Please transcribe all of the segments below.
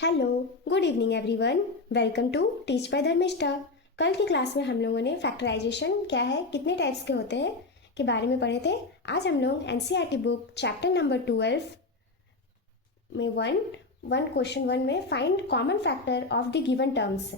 Hello, good evening everyone. Welcome to teach by Dharmishtha. कल की class में हम लोगों ने फैक्टराइजेशन क्या है, कितने टाइप्स के होते हैं के बारे में पढ़े थे। आज हम लोग एनसीईआरटी बुक चैप्टर नंबर 12 में वन क्वेश्चन 1 में find common factor of the given terms.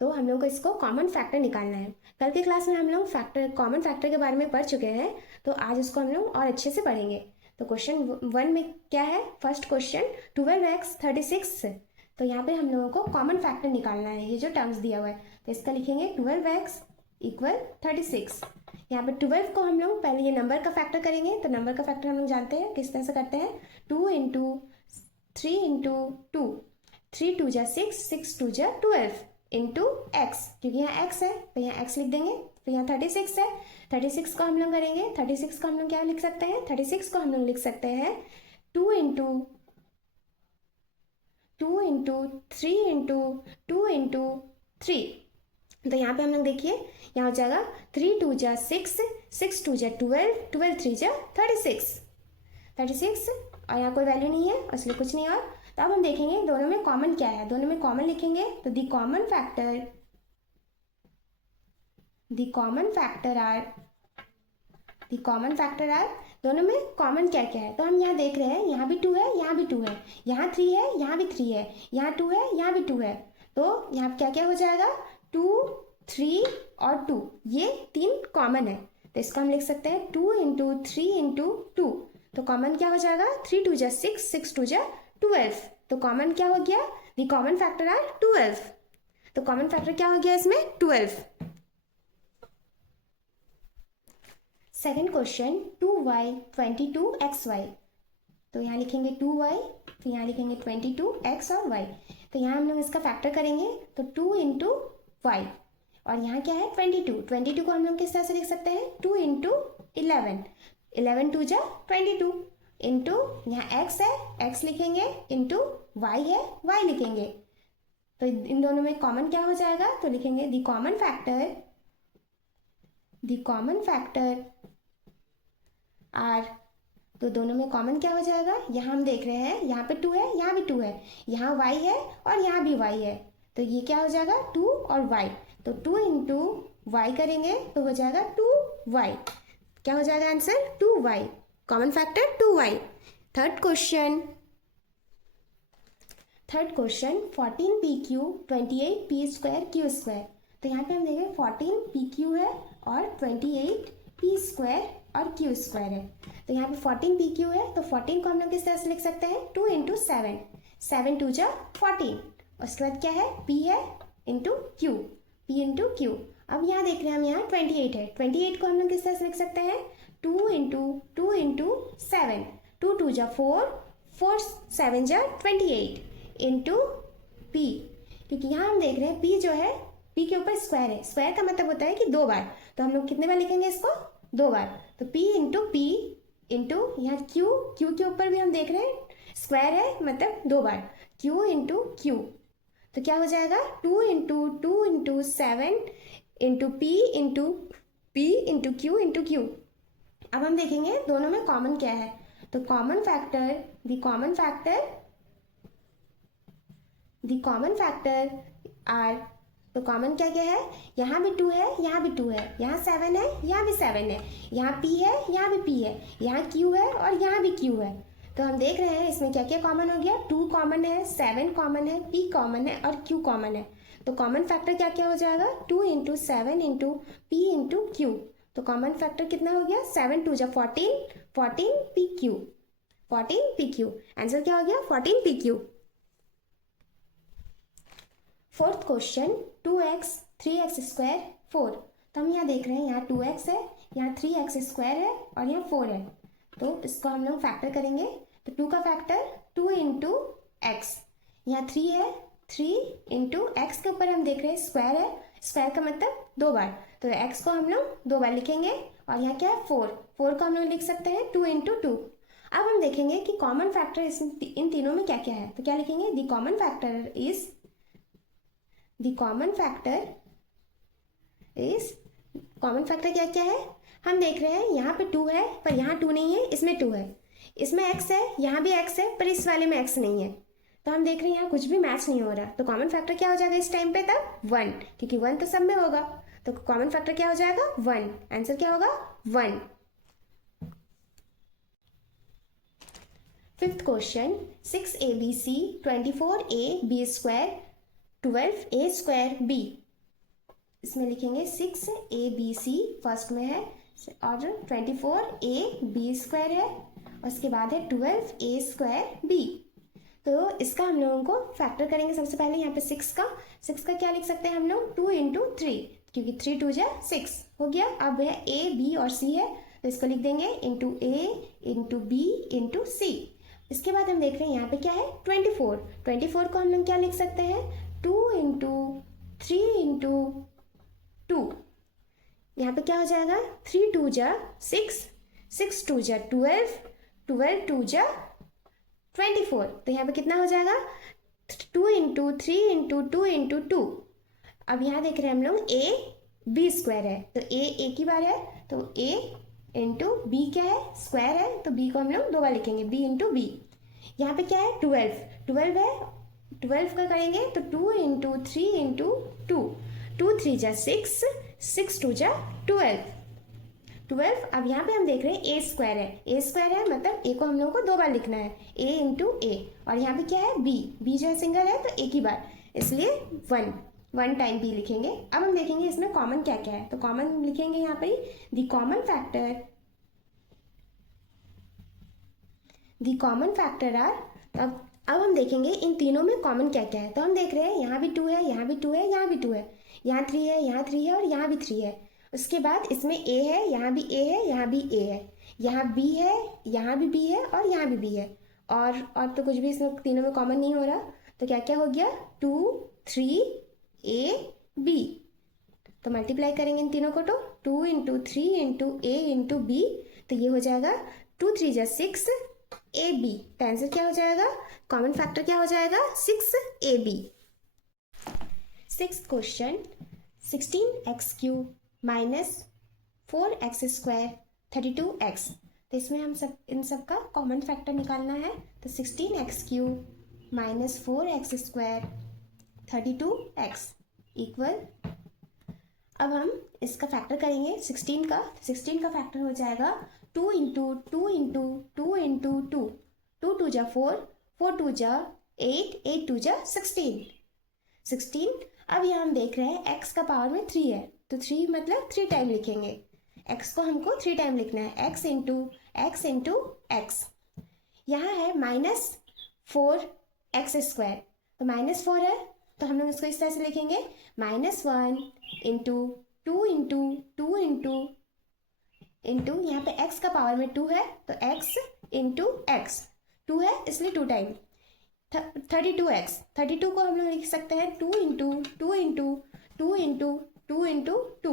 तो हम लोग को इसको कॉमन फैक्टर निकालना है। कल की क्लास में हम लोग कॉमन फैक्टर के बारे में पढ़ चुके हैं, तो आज इसको हम लोग और अच्छे से पढ़ेंगे। तो क्वेश्चन 1 में क्या है, फर्स्ट क्वेश्चन 12x 36। तो यहाँ पे हम लोगों को कॉमन फैक्टर निकालना है, ये जो टर्म्स दिया हुआ है। तो इसका लिखेंगे 12x इक्वल 36। यहाँ पे 12 को हम लोग पहले ये नंबर का फैक्टर करेंगे। तो नंबर का फैक्टर हम लोग जानते हैं किस तरह से करते हैं, 2 इंटू 3 इंटू 2, 3 2 जा 6, 6 2 जा 12 इंटू एक्स, क्योंकि यहाँ एक्स है तो यहाँ एक्स लिख देंगे। फिर यहाँ 36 है, 36 को हम लोग करेंगे, 36 को हम लोग क्या लिख सकते हैं, 36 को हम लोग लिख सकते हैं 2 इंटू 2 इंटू 3 इंटू 2 इंटू 3। तो यहाँ पे हम लोग देखिए, यहाँ हो जाएगा 3 2 जा 6, 6 2 जा 12, 12 3 जा 36, 36। और यहाँ कोई वैल्यू नहीं है इसलिए कुछ नहीं। और तो अब हम देखेंगे दोनों में कॉमन क्या है, दोनों में कॉमन लिखेंगे। तो दी कॉमन फैक्टर आर दोनों में कॉमन क्या क्या है। तो हम यहाँ देख रहे हैं, यहाँ भी 2 है, यहाँ भी 2 है, यहाँ 3 है, यहाँ भी 3 है, यहाँ 2 है, यहाँ भी 2 है। तो यहाँ क्या क्या हो जाएगा, 2 3 और 2, ये 3 कॉमन है। तो इसको हम लिख सकते हैं 2 इंटू 3 इंटू 2। तो कॉमन क्या हो जाएगा, 3 2 जा 6, 6 2 जा 12। तो कॉमन क्या हो गया, दी कॉमन फैक्टर आर 12। तो कॉमन फैक्टर क्या हो गया इसमें, 12। Second question 2y 22xy। तो यहाँ लिखेंगे 2y, फिर यहाँ लिखेंगे 22x और y। तो यहाँ हम लोग इसका फैक्टर करेंगे तो 2 इंटू वाई, और यहाँ क्या है 22, 22 को हम लोग किस तरह से लिख सकते हैं, 2 इंटू 11, 11 2 जा 22 इंटू यहाँ x है, x लिखेंगे, इंटू y है, y लिखेंगे। तो इन दोनों में कॉमन क्या हो जाएगा, तो लिखेंगे दी कॉमन फैक्टर आर। तो दोनों में कॉमन क्या हो जाएगा, यहाँ हम देख रहे हैं, यहाँ पे 2 है, यहाँ भी 2 है, यहाँ y है और यहाँ भी y है। तो ये क्या हो जाएगा, 2 और y। तो 2 इंटू वाई करेंगे तो हो जाएगा 2y। क्या हो जाएगा answer, 2y। Common factor 2y। Third question 14pq 28p² तो यहाँ पे हम देखेंगे 14pq है और 28p² और q² है। तो यहाँ पे 14pq है तो 14 को हम लोग किस तरह से लिख सकते हैं, 2 इंटू 7, 7 2 जा 14। उसके बाद क्या है, p है into q, p into q। अब यहाँ देख रहे हैं हम, यहाँ 28 है, 28 को हम लोग किस तरह से लिख सकते हैं, 2 इंटू 7, 2 2 जा 4, 4 7 जा 28 इंटू p। क्योंकि यहाँ हम देख रहे हैं p जो है, p के ऊपर स्क्वायर है, स्क्वायर का मतलब होता है कि 2 बार। तो हम लोग कितने बार लिखेंगे इसको, 2 बार। तो p इंटू यहाँ q के ऊपर भी हम देख रहे हैं स्क्वायर है, मतलब 2 बार, q इंटू q। तो क्या हो जाएगा, 2 into 7 into p into q into q। अब हम देखेंगे दोनों में कॉमन क्या है। तो कॉमन फैक्टर आर। तो कॉमन क्या क्या है, यहाँ भी 2 है, यहाँ भी 2 है, यहाँ 7 है, यहाँ भी 7 है, यहाँ p है, यहाँ भी p है, यहाँ q है और यहाँ भी q है। तो हम देख रहे हैं इसमें क्या क्या कॉमन हो गया, 2 कॉमन है, 7 कॉमन है, p कॉमन है और q कॉमन है। तो कॉमन फैक्टर क्या क्या हो जाएगा, 2 into 7 into p into q। तो कॉमन फैक्टर कितना हो गया, 7 2 जा 14, 14 pq। आंसर क्या हो गया, 14 pq। Fourth question 2x 3x² 4। तो हम यहाँ देख रहे हैं, यहाँ 2x है, यहाँ 3x² है और यहाँ 4 है। तो इसको हम लोग फैक्टर करेंगे। तो 2 का फैक्टर 2 इंटू एक्स, यहाँ 3 है, 3 इंटू एक्स के ऊपर हम देख रहे हैं स्क्वायर है, स्क्वायर का मतलब 2 बार। तो x को हम लोग 2 बार लिखेंगे। और यहाँ क्या है, 4 को हम लोग लिख सकते हैं 2 इंटू 2। अब हम देखेंगे कि कॉमन फैक्टर इन तीनों में क्या क्या है। तो क्या लिखेंगे, the common factor is common factor क्या क्या है, हम देख रहे हैं यहाँ पे 2 है पर यहाँ 2 नहीं है, इसमें 2 है, इसमें x है, यहाँ भी x है पर इस वाले में x नहीं है। तो हम देख रहे हैं यहाँ कुछ भी मैच नहीं हो रहा, तो कॉमन फैक्टर क्या हो जाएगा इस टाइम पे तब 1, क्योंकि 1 तो सब में होगा, तो कॉमन फैक्टर क्या हो जाएगा 1, आंसर क्या होगा 1। Fifth question 6abc 24ab square 12a² b। इसमें लिखेंगे 6abc फर्स्ट में है और 24ab स्क्वायर है, उसके बाद है 12a² b। तो इसका हम लोगों को फैक्टर करेंगे। सबसे पहले यहाँ पे 6 का क्या लिख सकते हैं हम लोग 2 इंटू 3, क्योंकि 3 2 6 हो गया। अब है a b और c है, तो इसको लिख देंगे into a into b into c। इसके बाद हम देख रहे हैं यहाँ पे क्या है 24 को हम लोग क्या लिख सकते हैं 2 इंटू 3 इंटू 2। यहाँ पे क्या हो जाएगा 3 2 6, 6 2 12, 12 2 24। तो यहाँ पे कितना हो जाएगा 2 इंटू 3 इंटू 2 इंटू 2। अब यहाँ देख रहे हैं हम लोग a b स्क्वायर है, तो a की बार है, तो a इंटू b क्या है स्क्वायर है, तो b को हम लोग 2 बार लिखेंगे b इंटू b। यहाँ पे क्या है 12 है, 12 का करेंगे तो 2 इंटू 3 इंटू 2, 2 3 6, 6 2 12। अब यहाँ पे हम देख रहे हैं a स्क्वायर है, मतलब a को हम लोगों को 2 बार लिखना है a इंटू a, और यहाँ पे क्या है b जो है सिंगल है तो a की बार, इसलिए 1 टाइम b लिखेंगे। अब हम देखेंगे इसमें कॉमन क्या क्या है, तो कॉमन लिखेंगे यहाँ पे द कॉमन फैक्टर आर। अब हम देखेंगे इन तीनों में कॉमन क्या क्या है। तो हम देख रहे हैं यहाँ भी 2 है, यहाँ भी 2 है, यहाँ भी 2 है, यहाँ 3 है, यहाँ 3 है और यहाँ भी 3 है। उसके बाद इसमें a है, यहाँ भी a है, यहाँ भी a है, यहाँ b है, यहाँ भी b है और यहाँ भी b है, और तो कुछ भी इसमें तीनों में कॉमन नहीं हो रहा। तो क्या क्या हो गया 2 3 a b। तो मल्टीप्लाई करेंगे इन तीनों को, तो 2 into 3 into a into b, तो ये हो जाएगा 2 3 6 ab। तो आंसर क्या हो जाएगा कॉमन फैक्टर क्या हो जाएगा 6ab। Sixth question 16x³ minus 4x² 32x। तो इसमें हम इन सब का कॉमन फैक्टर निकालना है। तो 16x³ minus 4x² 32x equal, अब हम इसका फैक्टर करेंगे 16 का फैक्टर हो जाएगा 2 इंटू 2 इंटू 2 इंटू 2, 2 2 4, 4 2 8, 8 2 16। अब यहाँ हम देख रहे हैं x का पावर में 3 है, तो 3 मतलब 3 टाइम लिखेंगे, x को हमको 3 टाइम लिखना है, x इंटू x। यहाँ है माइनस 4x², तो -4 है, तो हम लोग इसको इस तरह से लिखेंगे -1 इंटू 2 इंटू 2 इंटू यहाँ पे x का पावर में 2 है, तो x इंटू x, 2 है इसलिए 2 टाइम 32x। 32 को हम लोग लिख सकते हैं 2 into 2 into 2 into 2 into 2,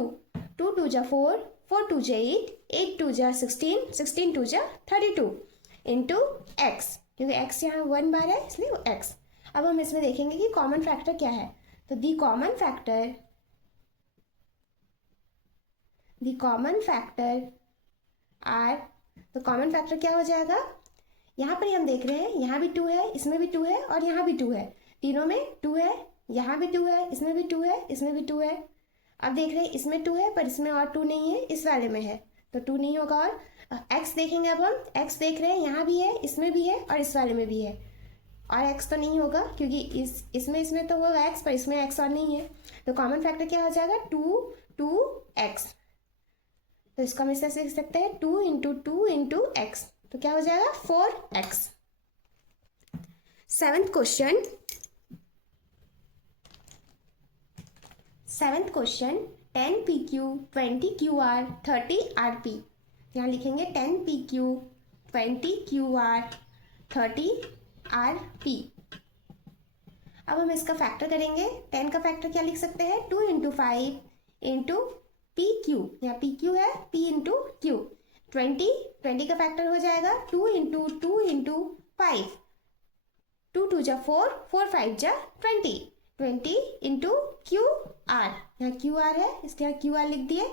2 2 4, 4 2 8, 8 2 16, 16 2 32 into x, क्योंकि x यहाँ 1 बार है इसलिए वो x। अब हम इसमें देखेंगे कि कॉमन फैक्टर क्या है। तो दी कॉमन फैक्टर आर, तो कॉमन फैक्टर क्या हो जाएगा, यहाँ पर हम देख रहे हैं यहाँ भी 2 है, इसमें भी 2 है और यहाँ भी 2 है, तीनों में 2 है, यहाँ भी 2 है, इसमें भी 2 है, इसमें भी 2 है। अब देख रहे हैं इसमें 2 है पर इसमें और 2 नहीं है, इस वाले में है तो 2 नहीं होगा। और x देखेंगे, अब हम x देख रहे हैं यहाँ भी है, इसमें भी है और इस वाले में भी है, और x तो नहीं होगा क्योंकि इसमें तो होगा x, पर इसमें x और नहीं है। तो कॉमन फैक्टर क्या हो जाएगा 2x। तो इसको हम इस तरह से लिख सकते हैं 2 इंटू 2 इंटू x, तो क्या हो जाएगा 4x। Seventh question 10pq 20qr 30rp। यहाँ लिखेंगे 10pq 20qr 30rp। अब हम इसका फैक्टर करेंगे। 10 का फैक्टर क्या लिख सकते हैं 2 इंटू 5 इंटू pq, यहाँ pq है p इंटू q। 20 का फैक्टर हो जाएगा 2 into 2 into 5, 2 2 4, 4 5 20 into Q R, यहाँ क्यू आर है इसके यहाँ क्यू आर लिख दिए।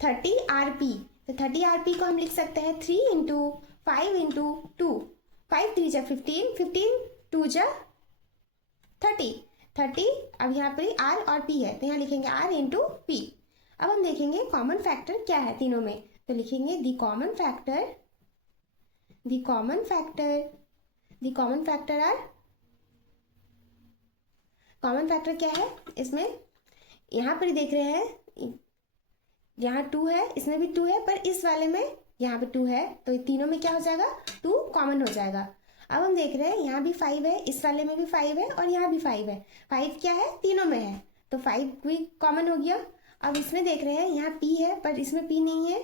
30 आर पी, तो 30 आर पी को हम लिख सकते हैं 3 इंटू 5 इंटू 2, 5 3 जा 15, 15 2 जा 30, 30। अब यहाँ पर R और P है तो यहाँ लिखेंगे R इंटू P। अब हम देखेंगे कॉमन फैक्टर क्या है तीनों में, तो लिखेंगे the common factor are, common factor क्या है इसमें, यहाँ पर देख रहे हैं यहाँ 2 है, इसमें भी 2 है, पर इस वाले में यहाँ पे 2 है तो तीनों में क्या हो जाएगा 2 कॉमन हो जाएगा। अब हम देख रहे हैं यहाँ भी 5 है, इस वाले में भी 5 है और यहाँ भी 5 है। 5 क्या है तीनों में है तो 5 भी कॉमन हो गया। अब इसमें देख रहे हैं यहाँ P है पर इसमें P नहीं है,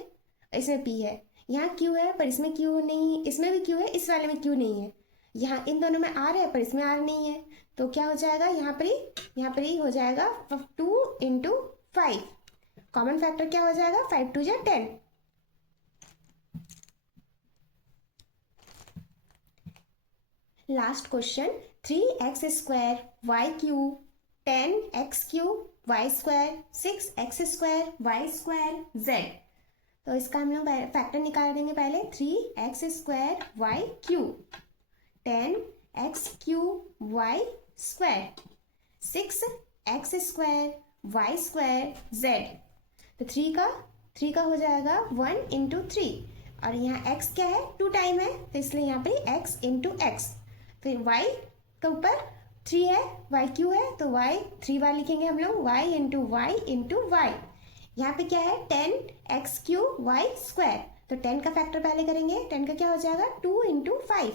इसमें P है। यहाँ Q है पर इसमें Q नहीं, इसमें भी Q है, इस वाले में Q नहीं है। यहाँ इन दोनों में R है पर इसमें R नहीं है तो क्या हो जाएगा यहाँ पर ही हो जाएगा 2 इंटू 5। कॉमन फैक्टर क्या हो जाएगा 5 2 जा 10। Last question 3x square Y cube 10x cube Y square 6x square Y square z। तो इसका हम लोग फैक्टर निकाल देंगे पहले 3x square Y cube 10x cube Y square 6x square Y square z। तो 3 का हो जाएगा 1 इंटू 3 और यहाँ x क्या है 2 टाइम है तो इसलिए यहाँ पे x इंटू एक्स। फिर y के ऊपर 3 है, y क्यू है तो y 3 बार लिखेंगे हम लोग y into Y into Y. यहाँ पे क्या है 10x क्यू वाई स्क्वायर तो 10 का फैक्टर पहले करेंगे, 10 का क्या हो जाएगा 2 इंटू 5,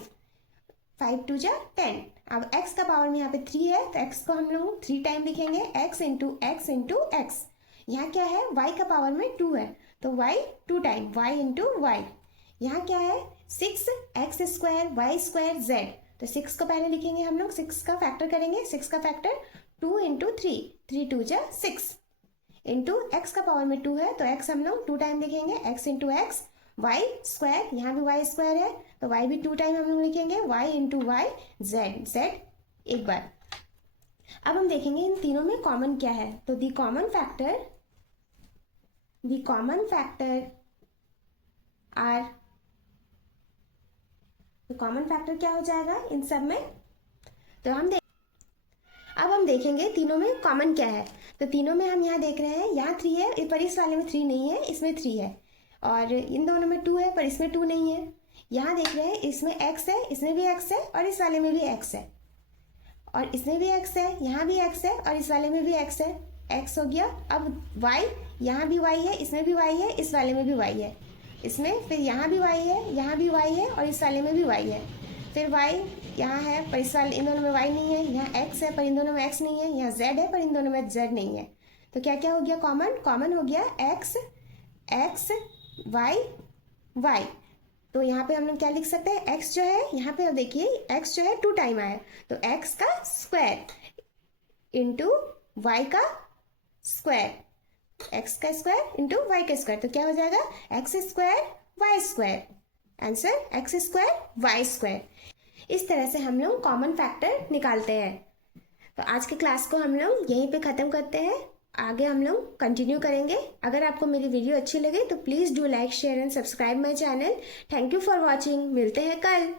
5 2 जा 10। अब x का पावर में यहाँ पे 3 है तो x को हम लोग 3 टाइम लिखेंगे x into x into x. यहाँ क्या है y का पावर में 2 है तो y 2 time y into Y. यहाँ क्या है 6x square Y square z तो 6 को पहले लिखेंगे हम लोग, 6 का फैक्टर करेंगे, 6 का फैक्टर 2 इंटू 3, 3 2 जा 6 इंटू एक्स का पावर में 2 है तो x हम लोग 2 टाइम लिखेंगे x into X. Y square यहाँ भी वाई स्क्वायर है तो y भी 2 टाइम हम लोग लिखेंगे y इंटू वाई z एक बार। अब हम देखेंगे इन तीनों में कॉमन क्या है तो द कॉमन फैक्टर आर, तो कॉमन फैक्टर क्या हो जाएगा इन सब में, तो अब हम देखेंगे तीनों में कॉमन क्या है। तो तीनों में हम यहाँ देख रहे हैं यहाँ 3 है पर इस वाले में 3 नहीं है, इसमें 3 है और इन दोनों में 2 है पर इसमें 2 नहीं है। यहाँ देख रहे हैं इसमें x है, इसमें भी x है और इस वाले में भी x है और इसमें भी x है, यहाँ भी x है और इस वाले में भी x है, x हो गया। अब y, यहाँ भी y है, इसमें भी y है, इस वाले में भी y है, इसमें फिर यहाँ भी y है, यहाँ भी y है और इस वाले में भी y है। फिर y यहाँ है पर इस वाले इन दोनों में y नहीं है, यहाँ x है पर इन दोनों में x नहीं है, यहाँ z है पर इन दोनों में z नहीं है। तो क्या क्या हो गया कॉमन हो गया x y y। तो यहाँ पे हम लोग क्या लिख सकते हैं x जो है यहाँ पे देखिए x जो है 2 टाइम आया तो x का स्क्वायर इंटू y का स्क्वायर, x का स्क्वायर इंटू वाई का स्क्वायर तो क्या हो जाएगा X square Y square, answer X square Y square. इस तरह से हम लोग कॉमन फैक्टर निकालते हैं। तो आज के क्लास को हम लोग यहीं पे ख़त्म करते हैं, आगे हम लोग कंटिन्यू करेंगे। अगर आपको मेरी वीडियो अच्छी लगे तो please do like share and subscribe my channel. Thank you for watching, मिलते हैं कल।